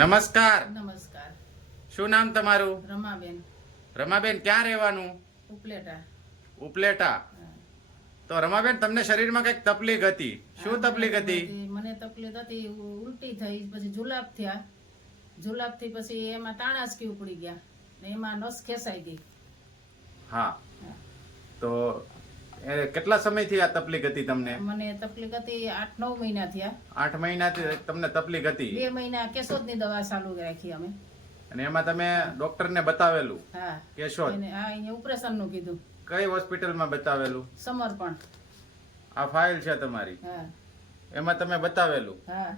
નમસ્કાર. નમસ્કાર. શું નામ તમારું? રમાબેન. રમાબેન, ક્યાં રહેવાનું? ઉપલેટા. ઉપલેટા. તો રમાબેન, તમને શરીરમાં કઈક તકલીફ હતી, શું તકલીફ હતી? મને તકલીફ હતી, ઉલટી થઈ, પછી જુલાબ થયા, જુલાબ થી પછી એમાં તાણાસકી ઉપડી ગયા ને એમાં નસ ખેસાઈ ગઈ. હા, તો કેટલા સમયથી આ તકલીફ હતી તમને? મને તકલીફ હતી 8-9 મહિના થયા. 8 મહિનાથી તમને તકલીફ હતી? 2 મહિના કેશોદની દવા ચાલુ રાખી અમે. અને એમાં તમે ડોક્ટરને બતાવેલું? હા, કેશોદ. હા, અહીંયા ઓપરેશન નું કીધું. કઈ હોસ્પિટલમાં બતાવેલું? સમર્પણ. આ ફાઇલ છે તમારી? હા. એમાં તમે બતાવેલું? હા.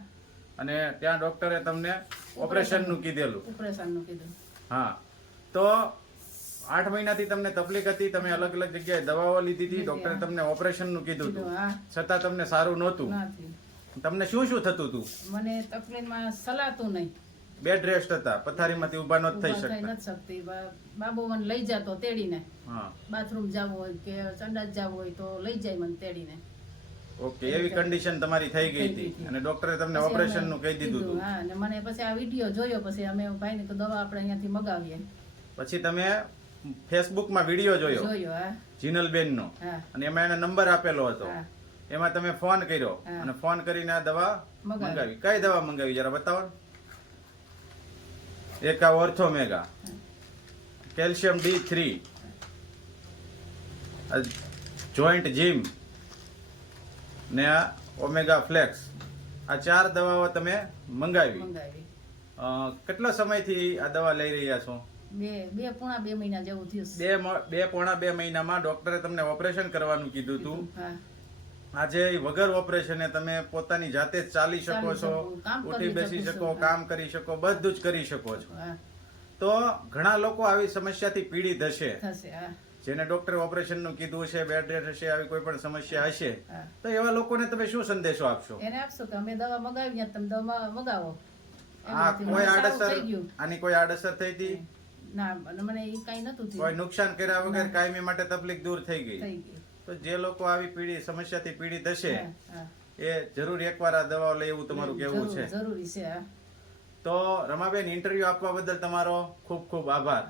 અને ત્યાં ડોક્ટરે તમને ઓપરેશન નું કીધેલું? ઓપરેશન નું કીધું. હા, તો 8 મહિનાથી તમને તકલીફ હતી, તમે અલગ અલગ જગ્યાએ દવાઓ લીધી હતી, ડોક્ટરે તમને ઓપરેશન નું કીધું હતું, છતાં તમને સારું નહોતું. તમને શું શું થતું હતું? મને તકલીફમાં સલાતું નહીં, બેડ રેસ્ટ હતા, પથારીમાંથી ઊભા ન થઈ શકતી. બાબુ મને લઈ જતો તેડીને, બાથરૂમ જવું હોય કે સંડાસ જવું હોય તો લઈ જાય મને તેડીને. ઓકે, એવી કન્ડિશન તમારી થઈ ગઈ હતી અને ડોક્ટરે તમને ઓપરેશન નું કહી દીધું હતું. હા, અને મને પછી આ વિડિયો જોયો, પછી અમે ભાઈને તો દવા આપણે અહીંયાથી મગાવીએ. પછી તમે ફેસબુક માં વિડિયો જોયો જીનલબેન નો, અને એમાં એને નંબર આપેલો હતો, એમાં તમે ફોન કર્યો અને ફોન કરીને આ દવા મંગાવી. કઈ દવા મંગાવી જરા બતાવો. એક આ ઓર્થોમેગા, કેલ્શિયમ D3, જોઈન્ટ જીમ ને આ ઓમેગા ફ્લેક્સ, આ 4 દવાઓ તમે મંગાવી. કેટલો સમયથી આ દવા લઈ રહ્યા છો? 2.5 મહિના જેવું થયું. 2.5 મહિનામાં ડોક્ટરે તમને ઓપરેશન કરવાનું કીધું હતું. આજે વગર ઓપરેશને તમે પોતાની જાતે જ ચાલી શકો છો, ઉઠી બેસી શકો, કામ કરી શકો, બધું જ કરી શકો છો. તો ઘણા લોકો આવી સમસ્યાથી પીડિત હશે, જેને ડોક્ટરે ઓપરેશન નું કીધું છે, બેડ રેસ્ટ હશે, આવી કોઈ પણ સમસ્યા હશે, તો એવા લોકોને તમે શું સંદેશો આપશો? એને આપશો કે અમે દવા મગાવી, તમે દવા મગાવો. કોઈ આડઅસર, આની કોઈ આડઅસર થઈ હતી? ના, મને એ કઈ નતું થયું. કોઈ નુકસાન કર્યા વગર કાયમી માટે તકલીફ દૂર થઈ ગઈ. તો જે લોકો આવી સમસ્યાથી પીડિત હશે એ જરૂર એકવાર આ દવા લે એવું તમારું કહેવું છે. જરૂરી છે. તો રમાબેન, ઇન્ટરવ્યુ આપવા બદલ તમારો ખૂબ ખૂબ આભાર.